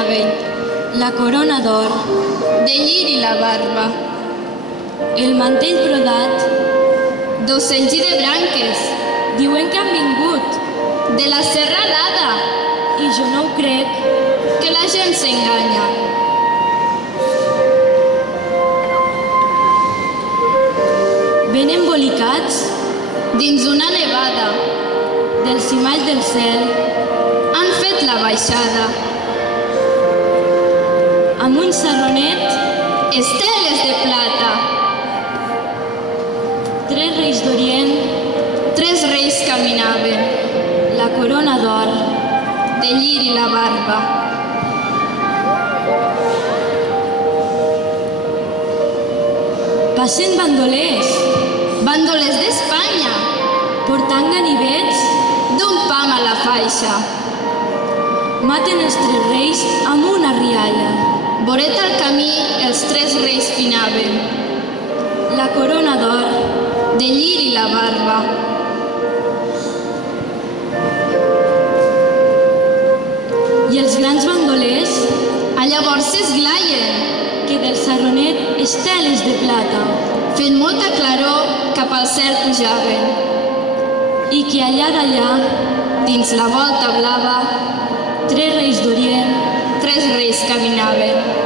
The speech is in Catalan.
caminaven, la corona d'or, de lliri la barba, el mantell brodat, d'ocells i de branques, diuen que han vingut, de la serralada, i jo no ho crec. que la gent s'enganya. Ben embolicats Dins una nevada del cimall del cel, han fet la baixada, amb un sarronet, esteles de plata, 3 reis d'Orient, 3 reis caminaven, la corona d'or, de lliri la barba. passen bandolers, Bandolers d'Espanya, portant ganivets, d'un pam a la faixa, maten els 3 reis amb una rialla. voret al camí els 3 reis finaven, La corona d'or, de lliri la barba. i els grans bandolers, Llavors s'esglaien, que del sarronet esteles de plata, fent molta claror cap al cel pujaven. i que allà d'allà, Dins la volta blava, 3 reis d'Orient, 3 reis caminaven.